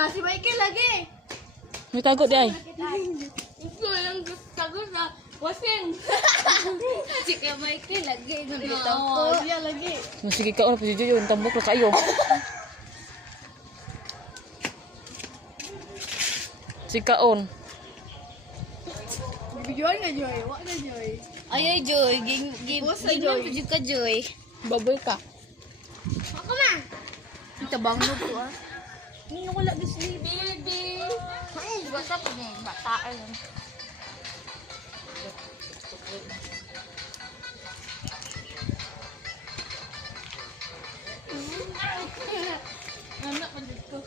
Nah, si Michael lagi. May tago di ay. Ito yung tago sa wasing. Si Michael lagi. Oo, siya lagi. Sige ka, ano pa si Jojo, tambok na kayo. Si Kaon. Joy na Joy. Wak na Joy. Ay, Joy. Boss na Joy. Pwede ka, Joy. Baboy ka. Ako na. Tabang mo ko, ah. Hindi ko wala bisli, baby. Ay, basta pag bata, ayun. Anak pa dito.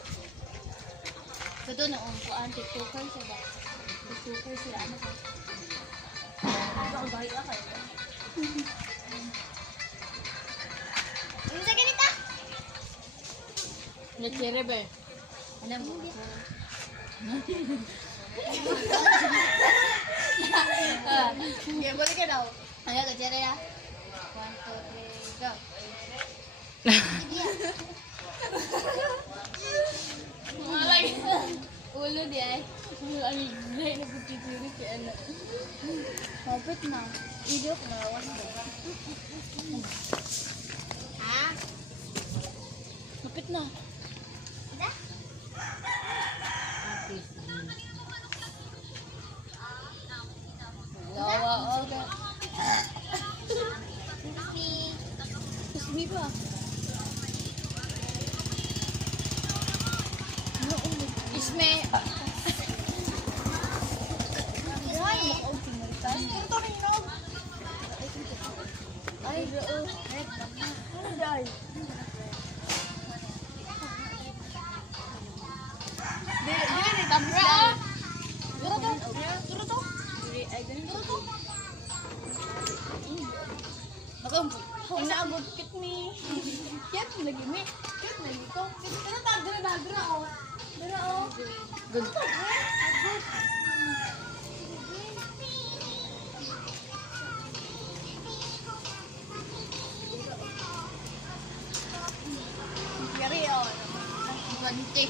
Ito na, kuan, tiktoker siya ba? Tiktoker siya, ano ka? Ako, bahay ka kayo. Ano sa ganita? Natsere ba? Ano mo? Kaya balik ka daw. Ano ka, Jere, ah? 1, 2, 3, go. Malay. Ulo di ay. Ang ignay na pagkikiri si anak. Mabit na. Video ko na, one day. Ha? Mabit na. Gawa, okay. Kusmi ba? Isme. Ay, oo. Ano dahil? Dili, tapos lang. Duro to. Duro to. Ay, ganun. Duro to. Bagampo. Inaabot kit me. Kit lagi me. Kit lagi ko. Dira ta, dira oh. Dira oh. Good. Yari oh. Bante.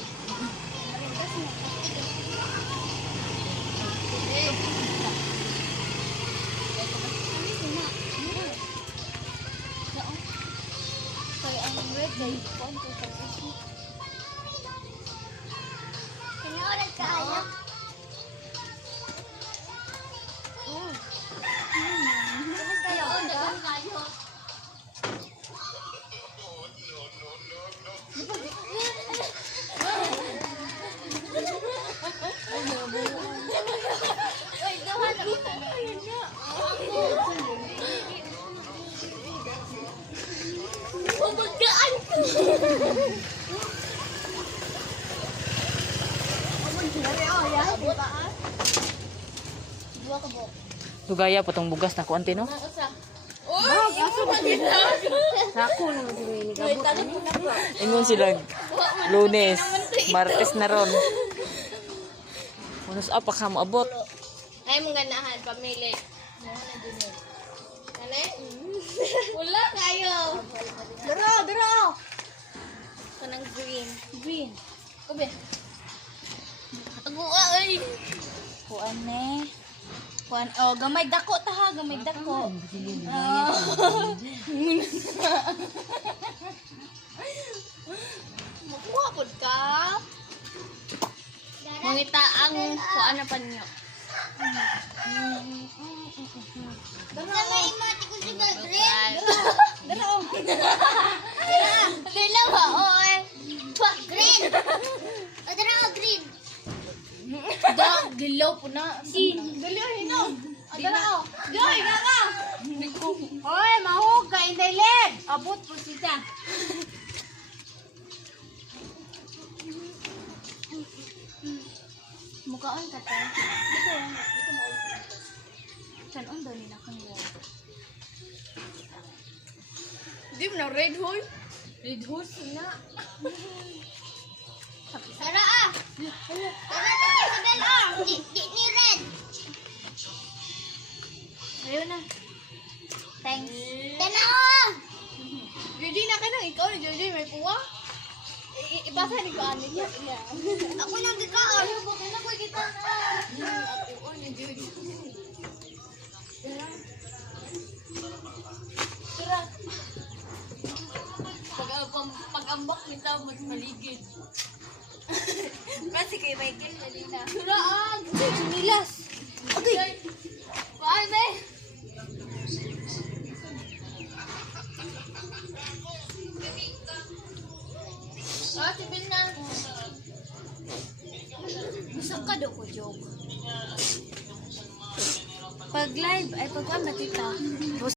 Kaya ang red day, konti sa isi. Kanya kaya. Kayo, dagan kayo. Ay, gawa na ito. Pagkaan ko. Yari oh, ya. Dua ka po. Lugaya pa tong bugas na kuante no? Usa. Uy, ito maganda. Sako na mag-iwi. Wait, tanong ko na po. Ingon sila Lunes, Martes na ron. Unos apa ka mo abot? Ay, mong ganahan, pamili. Ano eh? Wala kayo. Duro. Kanang green. Green. Kabe. Agua ay. Kuan ne. Kuan, oh, gamay dako ta ha, gamay dako. Makuha po ka. Mangita ang kuan na pa niyo. Dara imati ko si Kuan. Dara oh. Dila ba oy? Green. O dara oh, green. Da gilaw po na. Dali oh, hino. O dara oh. Joy, dara. Hoy, mahug ka in led. Abot po siya. Mukaan ka ta. Ito mo. San on daw ni nakang Di mo na red hole. Red hole sina. Tara ah. Tara to Isabel ah. Di ni red. Ayun na. Thanks. Tana oh. Judy na ka na ikaw ni Judy may puwa. Ipasa ni ko ani niya. Ako nang gikaan. Ayaw, bakit na ko kita na. Ako, ano, dude. Tara. Pag-ambak nito, magpaligid. Kasi kay Michael kanina. Turaan! Sinilas! Okay! Paan, be? Tipin na. Gusto ka daw ko, joke. Pag live, ay pag matita.